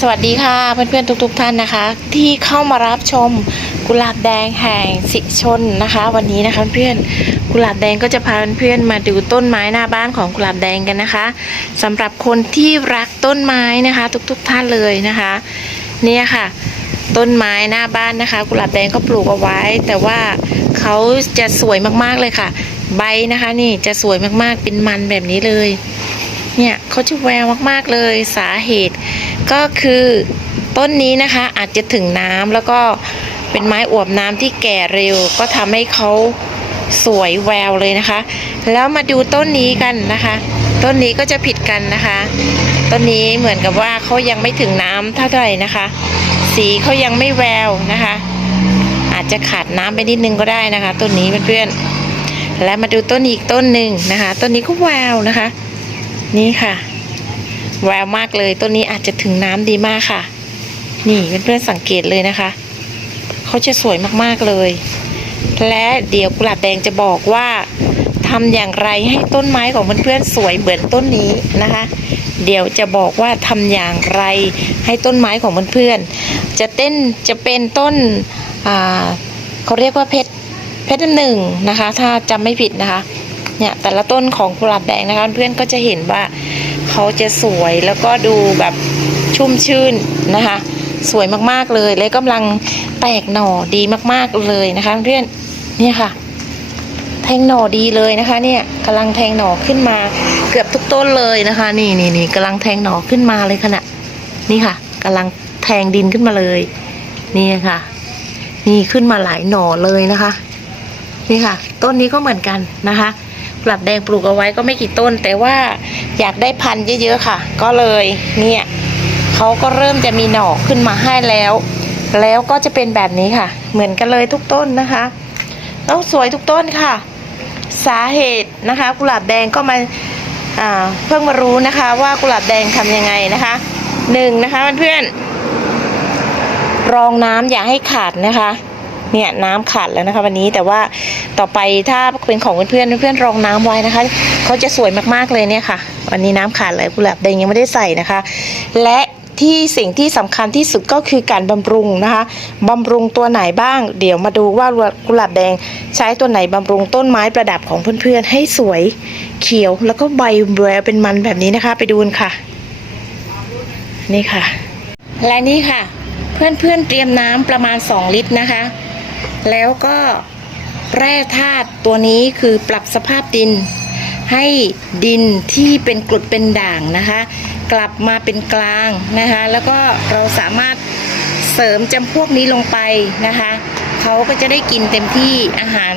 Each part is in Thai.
สวัสดีค่ะเพื่อนๆทุก ๆ ท่านนะคะ ที่เข้ามารับชมกุหลาบแดงแห่งสิชนนะคะ วันนี้นะคะเพื่อนกุหลาบแดงก็จะพาเพื่อนๆมาดูต้นไม้หน้าบ้านของกุหลาบแดงกันนะคะสำหรับคนที่รักต้นไม้นะคะ ทุกๆท่านเลยนะคะ เนี่ยค่ะ ต้นไม้หน้าบ้านนะคะ กุหลาบแดงก็ปลูกเอาไว้ แต่ว่าเขาจะสวยมากๆเลยค่ะ ใบนะคะนี่จะสวยมากๆเป็นมันแบบนี้เลย เนี่ยเขาจะแววมากๆเลยสาเหตุ ก็คือต้นนี้นะคะอาจจะถึงน้ำแล้วก็เป็นไม้อวบน้ำที่แก่เร็ว ก็ทำให้เขาสวยแววเลยนะคะ แล้วมาดูต้นนี้กันนะคะ ต้นนี้ก็จะผิดกันนะคะ ต้นนี้เหมือนกับว่าเขายังไม่ถึงน้ำเท่าไหร่นะคะ สีเขายังไม่แววนะคะ อาจจะขาดน้ำไปนิดนึงก็ได้นะคะ ต้นนี้เพื่อนๆและมาดูต้นอีกต้นหนึ่งนะคะ ต้นนี้ก็แววนะคะ นี่ค่ะ แววมากเลยต้นนี้อาจจะถึงน้ำดีมากค่ะ นี่เพื่อนๆสังเกตเลยนะคะ เขาจะสวยมากๆเลย และเดี๋ยวกุหลาบแดงจะบอกว่าทำอย่างไรให้ต้นไม้ของเพื่อนๆสวยเหมือนต้นนี้นะคะ เดี๋ยวจะบอกว่าทำอย่างไรให้ต้นไม้ของเพื่อนๆจะเต้นจะเป็นต้นเขาเรียกว่าเพชรเพชรน้ำหนึ่งนะคะ ถ้าจำไม่ผิดนะคะ เนี่ยแต่ละต้นของกุหลาบแดงนะคะ เพื่อนก็จะเห็นว่าเขาจะสวยแล้วก็ดูแบบชุ่มชื่นนะคะ สวยมากๆเลย และกำลังแตกหน่อดีมากๆเลยนะคะ เพื่อนเนี่ยค่ะ แทงหน่อดีเลยนะคะ เนี่ยกำลังแทงหน่อขึ้นมา เกือบทุกต้นเลยนะคะ นี่นี่นี่กำลังแทงหน่อขึ้นมาเลยขณะนี่ค่ะกำลังแทงดินขึ้นมาเลย นี่ค่ะ นี่ขึ้นมาหลายหน่อเลยนะคะ นี่ค่ะ ต้นนี้ก็เหมือนกันนะคะ กลับแดงปลูกเอาไว้ก็ไม่กี่ต้น แต่ว่าอยากได้พันธุ์เยอะๆค่ะ ก็เลยเนี่ยเขาก็เริ่มจะมีหน่อขึ้นมาให้แล้ว แล้วก็จะเป็นแบบนี้ค่ะ เหมือนกันเลยทุกต้นนะคะแล้วสวยทุกต้นค่ะ สาเหตุนะคะกุหลาบแดงก็มาอ่าเพิ่งมารู้นะคะว่ากุหลาบแดงทำยังไงนะคะหนึ่งนะคะเพื่อนๆรองน้ำอย่าให้ขาดนะคะ เนี่ยน้ำขาดแล้วนะคะ วันนี้แต่ว่าต่อไปถ้าเป็นของเพื่อนๆเพื่อนๆรองน้ำไว้นะคะเขาจะสวยมากๆเลยเนี่ยค่ะ วันนี้น้ำขาดเลยกุหลาบแดงยังไม่ได้ใส่นะคะ และที่สิ่งที่สำคัญที่สุดก็คือการบำรุงนะคะบำรุงตัวไหนบ้าง เดี๋ยวมาดูว่ากุหลาบแดงใช้ตัวไหนบำรุงต้นไม้ประดับของเพื่อนๆ ให้สวยเขียวแล้วก็ใบแววเป็นมันแบบนี้นะคะ ไปดูกันค่ะ นี่ค่ะ และนี่ค่ะ เพื่อนๆเตรียมน้ำประมาณ 2 ลิตรนะคะ แล้วก็แร่ธาตุตัวนี้คือปรับสภาพดิน ให้ดินที่เป็นกรดเป็นด่างนะคะ กลับมาเป็นกลางนะคะ แล้วก็เราสามารถเสริมจำพวกนี้ลงไปนะคะเขาก็จะได้กินเต็มที่อาหาร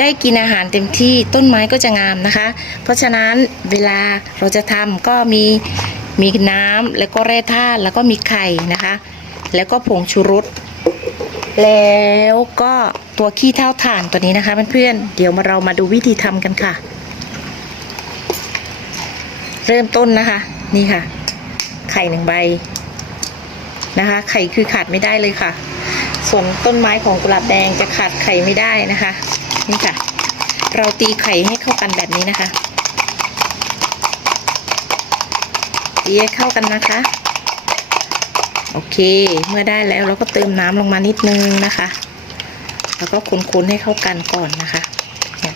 ได้กินอาหารเต็มที่ต้นไม้ก็จะงามนะคะ เพราะฉะนั้นเวลาเราจะทำก็มีมีน้ำแล้วก็แร่ธาตุแล้วก็มีไข่นะคะ แล้วก็ผงชูรส แล้วก็ตัวขี้เท่าถ่านตัวนี้นะคะเพื่อนๆเดี๋ยวมาเรามาดูวิธีทำกันค่ะ เริ่มต้นนะคะ นี่ค่ะ ไข่หนึ่งใบนะคะ ไข่คือขาดไม่ได้เลยค่ะ ส่วนต้นไม้ของกุหลาบแดงจะขาดไข่ไม่ได้นะคะ นี่ค่ะ เราตีไข่ให้เข้ากันแบบนี้นะคะตีให้เข้ากันนะคะ โอเค เมื่อได้แล้วเราก็เติมน้ำลงมานิดนึงนะคะ แล้วก็คนๆให้เข้ากันก่อนนะคะนี่ย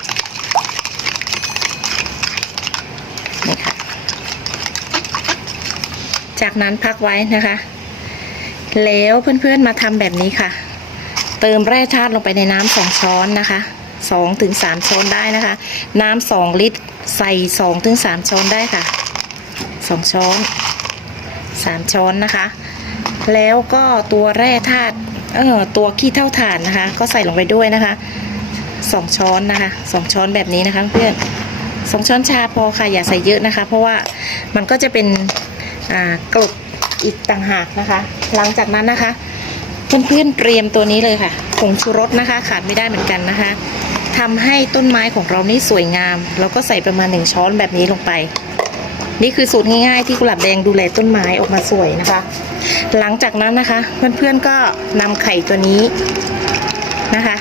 นี่ค่ะ จากนั้นพักไว้นะคะ แล้วเพื่อนๆมาทำแบบนี้ค่ะ เติมแร่ธาตุลงไปในน้ำสองช้อนนะคะสองถึงสามช้อนได้นะคะ น้ำสองลิตรใส่สองถึงสามช้อนได้ค่ะสองช้อนสามช้อนนะคะ แล้วก็ตัวแร่ธาตุเออตัวขี้เท่าถ่านนะคะ ก็ใส่ลงไปด้วยนะคะสองช้อนนะคะสองช้อนแบบนี้นะคะเพื่อนสองช้อนชาพอค่ะอย่าใส่เยอะนะคะ เพราะว่ามันก็จะเป็นกรดอีกต่างหากนะคะ หลังจากนั้นนะคะ เพื่อนๆเตรียมตัวนี้เลยค่ะผงชูรสนะคะ ขาดไม่ได้เหมือนกันนะคะทำให้ต้นไม้ของเรานี่สวยงามแล้วก็ใส่ประมาณหนึ่งช้อนแบบนี้ลงไป นี่คือสูตรง่ายๆที่กุหลาบแดงดูแลต้นไม้ออกมาสวยนะคะ หลังจากนั้นนะคะ เพื่อนๆก็นำไข่ตัวนี้นะคะ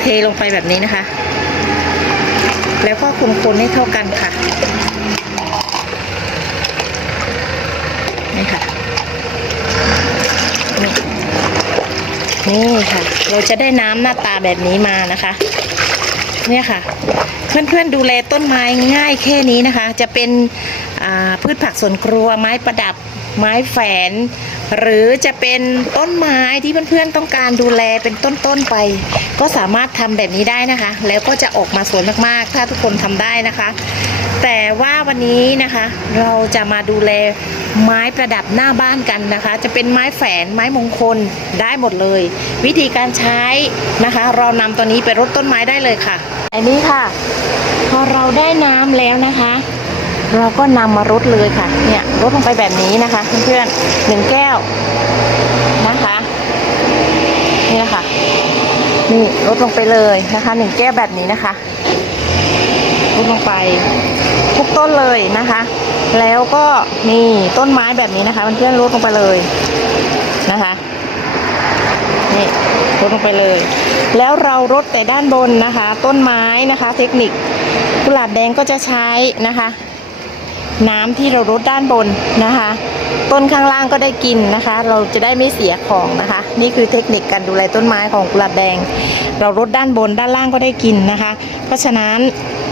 เทลงไปแบบนี้นะคะ แล้วก็คนๆให้เท่ากันค่ะนี่ค่ะนี่ค่ะ เราจะได้น้ำหน้าตาแบบนี้มานะคะ เนี่ยค่ะ เพื่อนๆดูแลต้นไม้ง่ายแค่นี้นะคะ จะเป็นพืชผักสวนครัวไม้ประดับ ไม้แฝน หรือจะเป็นต้นไม้ที่เพื่อนๆต้องการดูแลเป็นต้นๆไป ก็สามารถทำแบบนี้ได้นะคะ แล้วก็จะออกมาสวยมากๆ ถ้าทุกคนทำได้นะคะ แต่ว่าวันนี้นะคะ เราจะมาดูแลไม้ประดับหน้าบ้านกันนะคะ จะเป็นไม้แฝนไม้มงคลได้หมดเลย วิธีการใช้นะคะ เรานำตัวนี้ไปรดต้นไม้ได้เลยค่ะ อันนี้ค่ะ พอเราได้น้ำแล้วนะคะ เราก็นำมารดเลยค่ะ เนี่ยรดลงไปแบบนี้นะคะ เพื่อนๆหนึ่งแก้วนะคะ นี่นะคะนี่รดลงไปเลยนะคะหนึ่งแก้วแบบนี้นะคะรดลงไปทุกต้นเลยนะคะ แล้วก็นี่ต้นไม้แบบนี้นะคะเพื่อนๆรดลงไปเลยนะคะนี่รดลงไปเลย แล้วเรารดแต่ด้านบนนะคะ ต้นไม้นะคะ เทคนิคกุหลาบแดงก็จะใช้นะคะ น้ำที่เรารดด้านบนนะคะ ต้นข้างล่างก็ได้กินนะคะ เราจะได้ไม่เสียของนะคะ นี่คือเทคนิคการดูแลต้นไม้ของกุหลาบแดง เรารดด้านบนด้านล่างก็ได้กินนะคะ เพราะฉะนั้น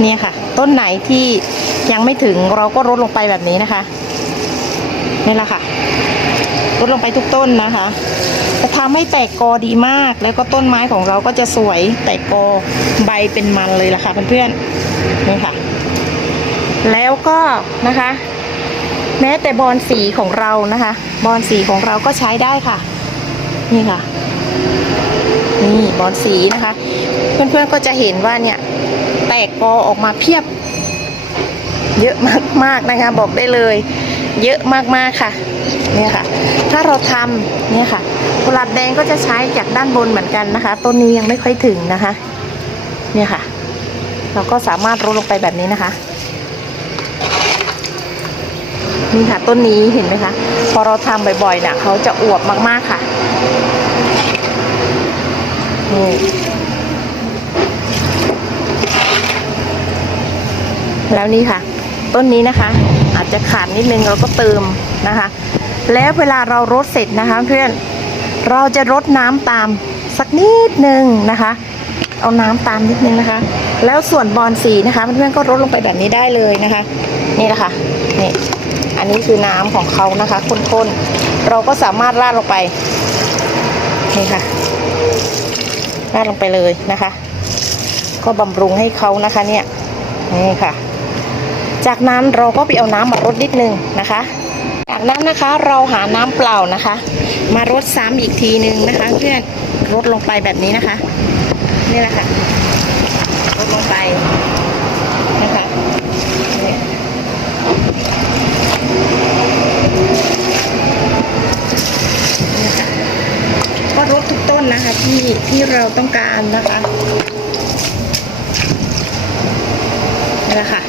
เนี่ยค่ะ ต้นไหนที่ยังไม่ถึงเราก็รดลงไปแบบนี้นะคะนี่แหละค่ะลดลงไปทุกต้นนะคะจะทำให้แตกกอดีมาก แล้วก็ต้นไม้ของเราก็จะสวยแตกกอใบเป็นมันเลยล่ะค่ะเพื่อนๆนี่ค่ะ แล้วก็นะคะ แม้แต่บอลสีของเรานะคะ บอลสีของเราก็ใช้ได้ค่ะ นี่ค่ะ นี่บอลสีนะคะ เพื่อนๆก็จะเห็นว่าเนี่ย แตกกอออกมาเพียบ เยอะมากๆนะคะ บอกได้เลย เยอะมากๆค่ะเนี่ยค่ะ ถ้าเราทำเนี่ยค่ะกุหลาบแดงก็จะใช้จากด้านบนเหมือนกันนะคะ ต้นนี้ยังไม่ค่อยถึงนะคะ เนี่ยค่ะ เราก็สามารถรดลงไปแบบนี้นะคะ นี่ค่ะต้นนี้เห็นไหมคะ พอเราทำบ่อยๆน่ะเขาจะอวบมากๆค่ะนี่แล้วนี่ค่ะ ต้นนี้นะคะ อาจจะขาดนิดนึงเราก็เติมนะคะ แล้วเวลาเรารดเสร็จนะคะเพื่อนเราจะรดน้ำตามสักนิดนึงนะคะ เอาน้ำตามนิดนึงนะคะ แล้วส่วนบอลสีนะคะเพื่อนๆก็รดลงไปแบบนี้ได้เลยนะคะ นี่แหละค่ะนี่ อันนี้คือน้ำของเขานะคะข้นๆ เราก็สามารถราดลงไปนี่ค่ะราดลงไปเลยนะคะ ก็บำรุงให้เขานะคะเนี่ยนี่ค่ะ จากนั้นเราก็ไปเอาน้ำมารดนิดนึงนะคะ จากนั้นนะคะเราหาน้ำเปล่านะคะ มารดซ้ำอีกทีนึงนะคะ เพื่อนรดลงไปแบบนี้นะคะ นี่แหละค่ะรดลงไปนะคะนี่นี่ค่ะก็รดทุกต้นนะคะที่ที่ เราต้องการนะคะนี่แหละค่ะ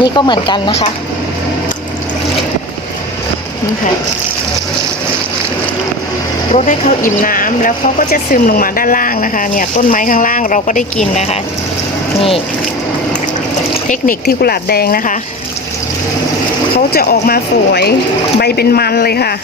นี่ก็เหมือนกันนะคะ นี่ค่ะรดให้เขาอิ่มน้ำแล้วเขาก็จะซึมลงมาด้านล่างนะคะ เนี่ยต้นไม้ข้างล่างเราก็ได้กินนะคะ นี่ เทคนิคที่กุหลาบแดงนะคะเขาจะออกมาสวยใบเป็นมันเลยค่ะ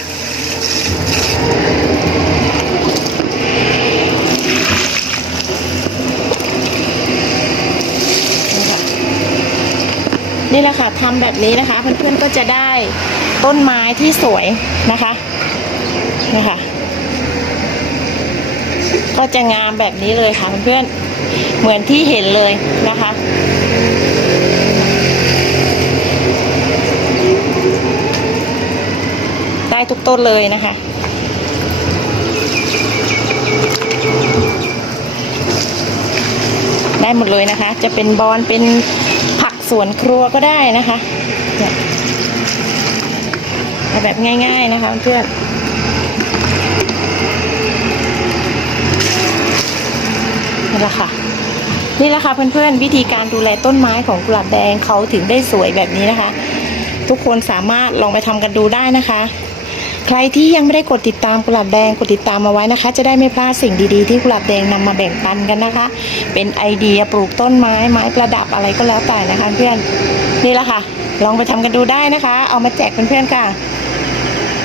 นี่แหละค่ะทำแบบนี้นะคะ เพื่อนๆก็จะได้ต้นไม้ที่สวยนะคะนะคะก็จะงามแบบนี้เลยค่ะเพื่อนๆเหมือนที่เห็นเลยนะคะได้ทุกต้นเลยนะคะ ได้หมดเลยนะคะ จะเป็นบอนเป็นผักสวนครัวก็ได้นะคะแบบง่ายๆนะคะเพื่อนนี่แหละค่ะ นี่แหละค่ะเพื่อนๆ วิธีการดูแลต้นไม้ของกุหลาบแดงเขาถึงได้สวยแบบนี้นะคะ ทุกคนสามารถลองไปทำกันดูได้นะคะ ใครที่ยังไม่ได้กดติดตามกุหลาบแดงกดติดตามมาไว้นะคะ จะได้ไม่พลาดสิ่งดีๆ ที่กุหลาบแดงนำมาแบ่งปันกันนะคะ เป็นไอเดียปลูกต้นไม้ไม้ประดับอะไรก็แล้วแต่นะคะเพื่อนนี่แหละค่ะ ลองไปทำกันดูได้นะคะ เอามาแจกเพื่อนๆค่ะ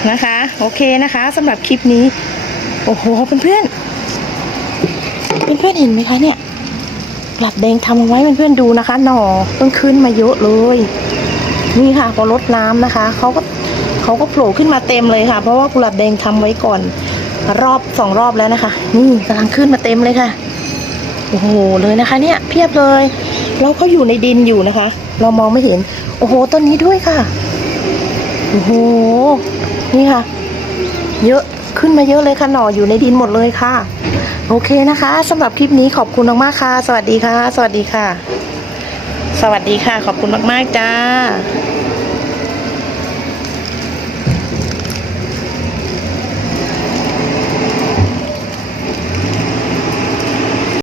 นะคะ โอเคนะคะสำหรับคลิปนี้ โอ้โหเพื่อนๆเพื่อนๆเห็นไหมคะเนี่ยหลับแดงทำเอาไว้เพื่อนๆดูนะคะ หน่อเพิ่งขึ้นมาเยอะเลย นี่ค่ะพอลดน้ำนะคะเขาก็ เขาก็โผล่ขึ้นมาเต็มเลยค่ะ เพราะว่ากุหลาบแดงทำไว้ก่อนรอบสองรอบแล้วนะคะ นี่กำลังขึ้นมาเต็มเลยค่ะ โอ้โหเลยนะคะ เนี่ยเพียบเลยแล้วเขาอยู่ในดินอยู่นะคะ เรามองไม่เห็น โอ้โหต้นนี้ด้วยค่ะโอ้โหนี่ค่ะ เยอะขึ้นมาเยอะเลยค่ะหน่ออยู่ในดินหมดเลยค่ะ โอเคนะคะสำหรับคลิปนี้ขอบคุณมากๆค่ะ สวัสดีค่ะ สวัสดีค่ะ สวัสดีค่ะ ขอบคุณมากๆจ้า